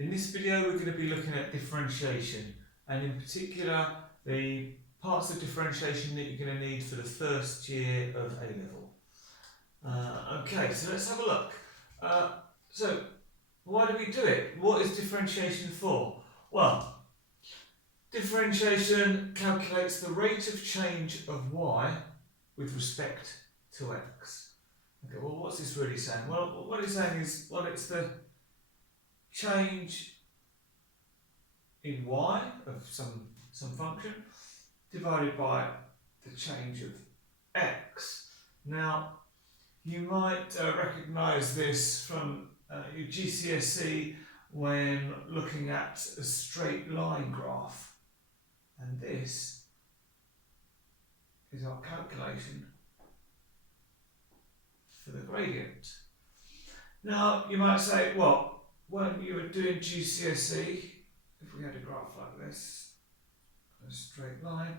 In this video we're going to be looking at differentiation, and in particular the parts of differentiation that you're going to need for the first year of A-level. Okay, so let's have a look. So why do we do it? What is differentiation for? Well, differentiation calculates the rate of change of y with respect to x. Okay, well, what's this really saying? Well, what it's saying is, well, it's the change in y of some function divided by the change of x. Now, you might recognise this from your GCSE when looking at a straight line graph, and this is our calculation for the gradient. Now, you might say, well, when you were doing GCSE, if we had a graph like this, a straight line,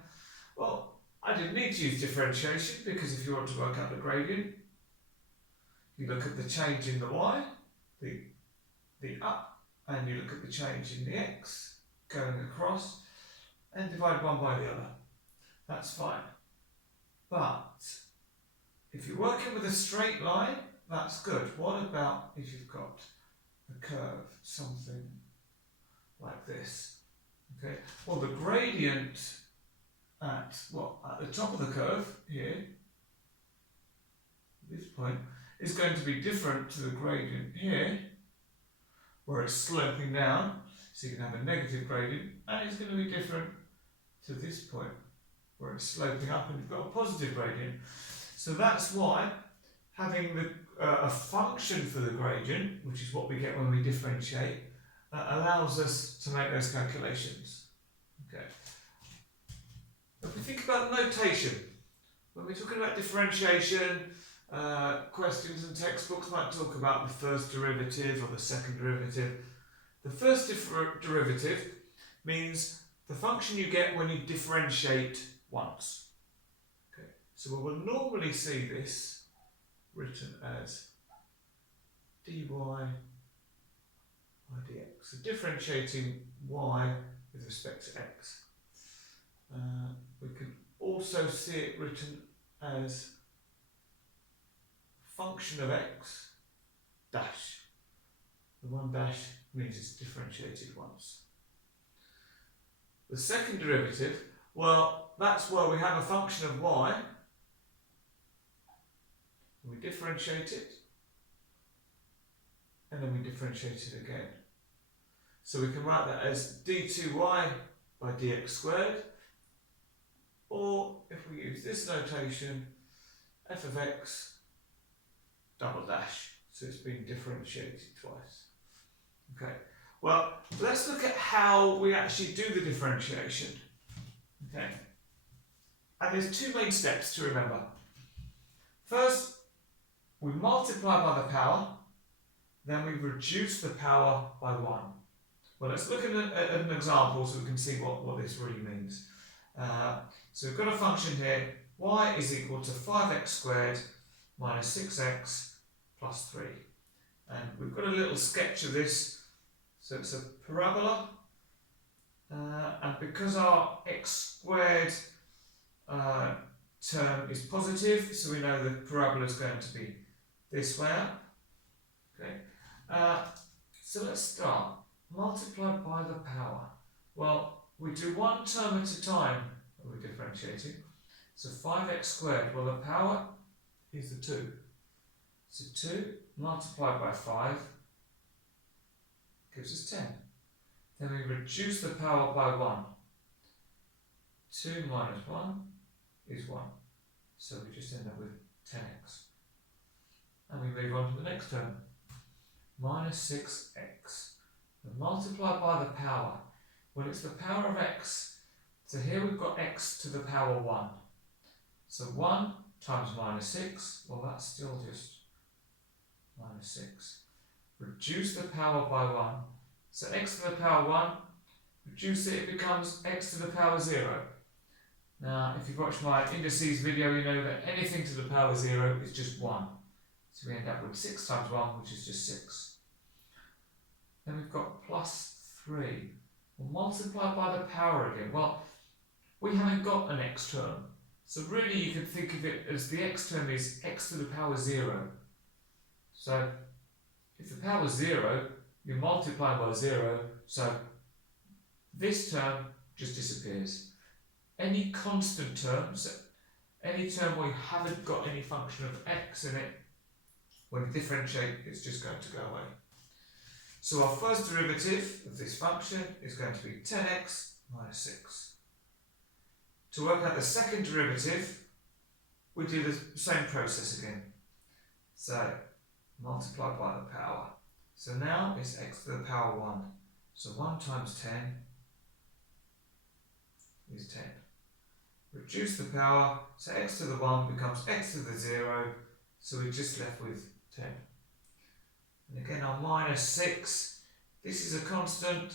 well, I didn't need to use differentiation, because if you want to work out the gradient, you look at the change in the y, the up, and you look at the change in the x going across, and divide one by the other. That's fine. But if you're working with a straight line, that's good. What about if you've got a curve, something like this? Okay. Well, the gradient at the top of the curve here, this point, is going to be different to the gradient here, where it's sloping down, so you can have a negative gradient, and it's going to be different to this point, where it's sloping up and you've got a positive gradient. So that's why having a function for the gradient, which is what we get when we differentiate, allows us to make those calculations. Okay. If we think about notation, when we're talking about differentiation, questions and textbooks might talk about the first derivative or the second derivative. The first derivative means the function you get when you differentiate once. Okay. So we will normally see this written as dy by dx, so differentiating y with respect to x. We can also see it written as function of x dash. The one dash means it's differentiated once. The second derivative, well, that's where we have a function of y, we differentiate it, and then we differentiate it again. So we can write that as d2y by dx squared, or if we use this notation, f of x double dash, so it's been differentiated twice. Okay, well, let's look at how we actually do the differentiation. Okay, and there's two main steps to remember. First, we multiply by the power, then we reduce the power by 1. Well, let's look at an example so we can see what this really means. So we've got a function here, y is equal to 5x squared minus 6x plus 3. And we've got a little sketch of this. So it's a parabola, and because our x squared term is positive, so we know the parabola is going to be this way up. Okay. So let's start. Multiply by the power. Well, we do one term at a time when we're differentiating. So 5x squared, well, the power is the 2. So 2 multiplied by 5 gives us 10. Then we reduce the power by 1. 2 minus 1 is 1. So we just end up with 10x. And we move on to the next term. Minus 6x. And multiply by the power. Well, it's the power of x. So here we've got x to the power 1. So 1 times minus 6, well, that's still just minus 6. Reduce the power by 1. So x to the power 1, reduce it, it becomes x to the power 0. Now, if you've watched my indices video, you know that anything to the power 0 is just 1. So we end up with 6 times 1, which is just 6. Then we've got plus 3. We'll multiply by the power again. Well, we haven't got an x term. So really you can think of it as the x term is x to the power 0. So if the power is 0, you multiply by 0, so this term just disappears. Any constant terms, any term where you haven't got any function of x in it, when you differentiate, it's just going to go away. So our first derivative of this function is going to be 10x minus 6. To work out the second derivative, we do the same process again. So multiply by the power. So now it's x to the power 1. So 1 times 10 is 10. Reduce the power, so x to the 1 becomes x to the 0, so we're just left with 10. And again our minus 6, this is a constant,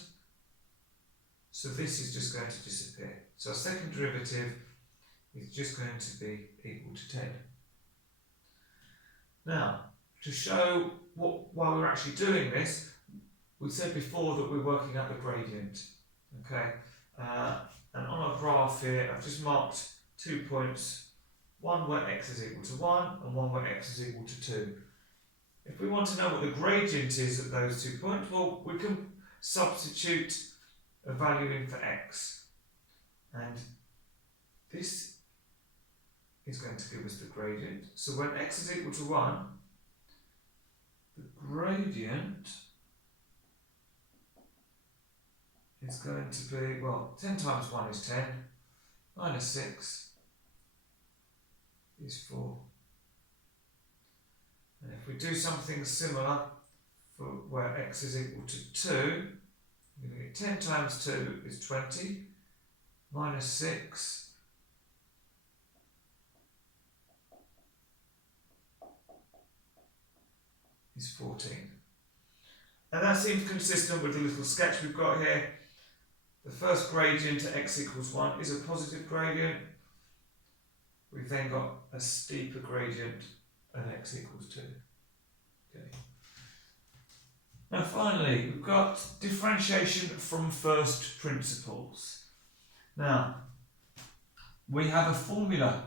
so this is just going to disappear. So our second derivative is just going to be equal to 10. Now, to show why we're actually doing this, we said before that we're working out the gradient. Okay, and on our graph here, I've just marked 2 points, one where x is equal to 1 and one where x is equal to 2. If we want to know what the gradient is at those 2 points, well, we can substitute a value in for x. And this is going to give us the gradient. So when x is equal to 1, the gradient is going to be, well, 10 times 1 is 10, minus 6 is 4. And if we do something similar for where x is equal to 2, we're going to get 10 times 2 is 20, minus 6 is 14. And that seems consistent with the little sketch we've got here. The first gradient at x equals 1 is a positive gradient. We've then got a steeper gradient at x equals 2. Okay. Now finally, we've got differentiation from first principles. Now, we have a formula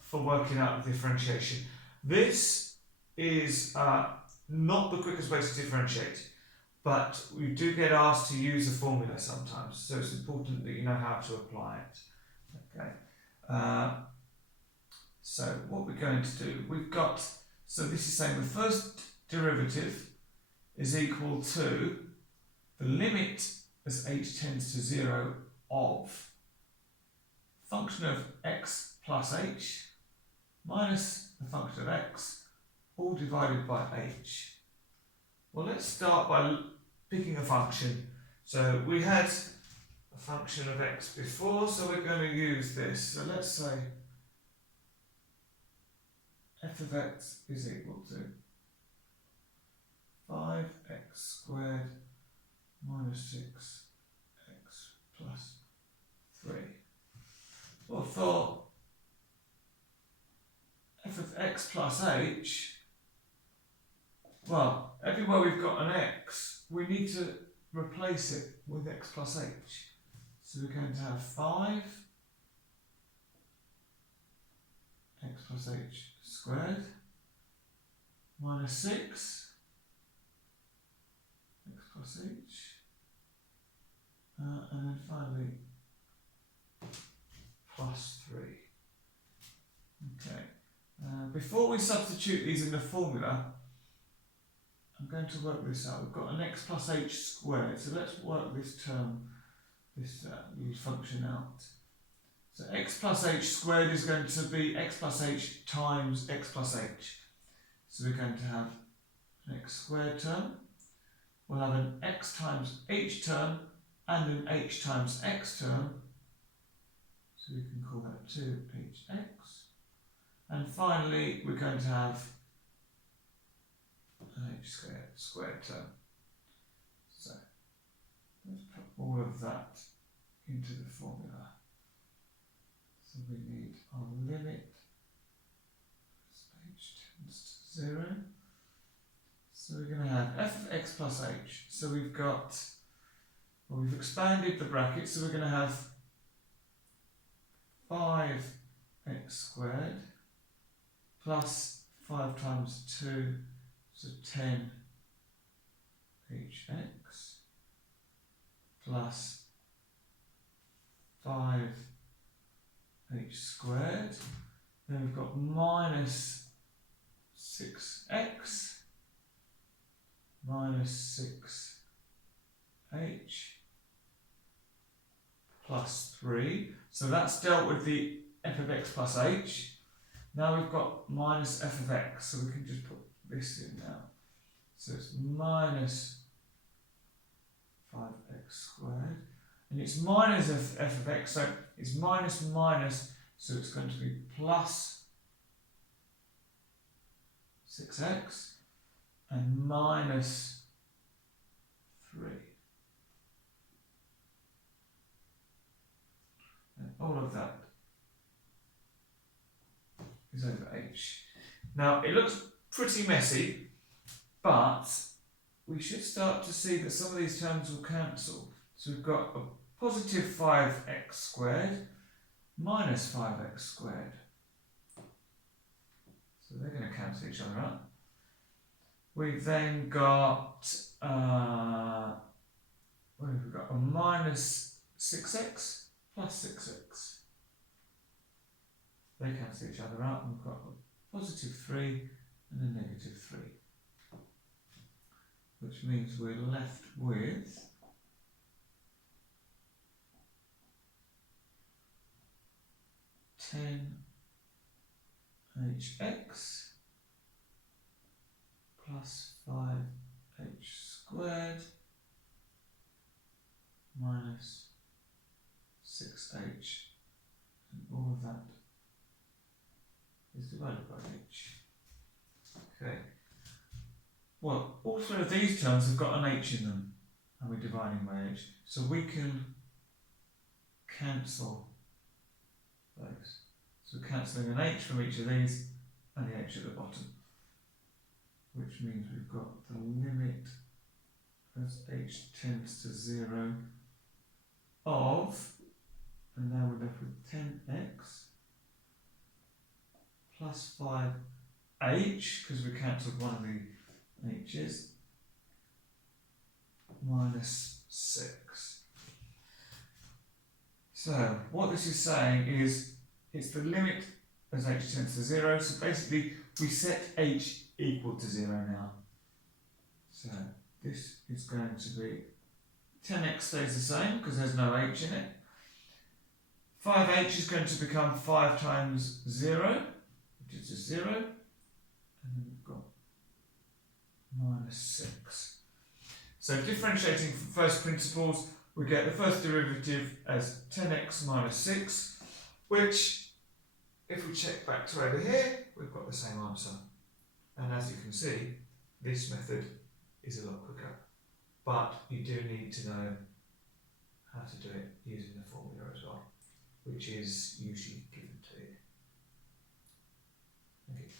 for working out the differentiation. This is not the quickest way to differentiate, but we do get asked to use a formula sometimes, so it's important that you know how to apply it. Okay. So what we're going to do, so this is saying the first derivative is equal to the limit as h tends to 0 of function of x plus h minus the function of x all divided by h. Well, let's start by picking a function. So we had a function of x before, so we're going to use this. So let's say f of x is equal to 5x squared minus 6x plus 3. Well, for f of x plus h, well, everywhere we've got an x, we need to replace it with x plus h. So we're going to have 5 x plus h squared minus 6 x plus h, and then finally plus 3. Okay. Before we substitute these in the formula, I'm going to work this out. We've got an x plus h squared, so let's work this term, this little function out. So x plus h squared is going to be x plus h times x plus h. So we're going to have an x squared term. We'll have an x times h term and an h times x term. So we can call that 2hx. And finally, we're going to have an h squared term. So let's put all of that into the formula. So we need our limit as h tends to 0. So we're going to have f of x plus h. So we've got, well, we've expanded the bracket, so we're going to have 5x squared plus 5 times 2, so 10hx plus 5h squared. Then we've got minus 6x minus 6h plus 3. So that's dealt with the f of x plus h. Now we've got minus f of x, so we can just put this in now. So it's minus 5x squared. And it's minus f of x, so it's minus minus, so it's going to be plus 6x and minus 3. And all of that is over h. Now it looks pretty messy, but we should start to see that some of these terms will cancel. So we've got a positive 5x squared minus 5x squared. So they're going to cancel each other out. We've then got, what have we got? A minus 6x plus 6x. They cancel each other out, and we've got a positive 3 and a negative 3. Which means we're left with 10hx plus 5h squared minus 6h, and all of that is divided by h. Okay. Well, all three of these terms have got an h in them, and we're dividing by h, so we can cancel those. So we're cancelling an h from each of these and the h at the bottom, which means we've got the limit as h tends to 0 of, and now we're left with 10x plus 5h, because we cancelled one of the h's, minus 6. So what this is saying is it's the limit as h tends to 0, so basically we set h equal to 0 now. So this is going to be 10x stays the same because there's no h in it. 5h is going to become 5 times 0, which is just 0, and then we've got minus 6. So differentiating from first principles, we get the first derivative as 10x minus 6, which, if we check back to over here, we've got the same answer. And as you can see, this method is a lot quicker. But you do need to know how to do it using the formula as well, which is usually given to you. Thank you.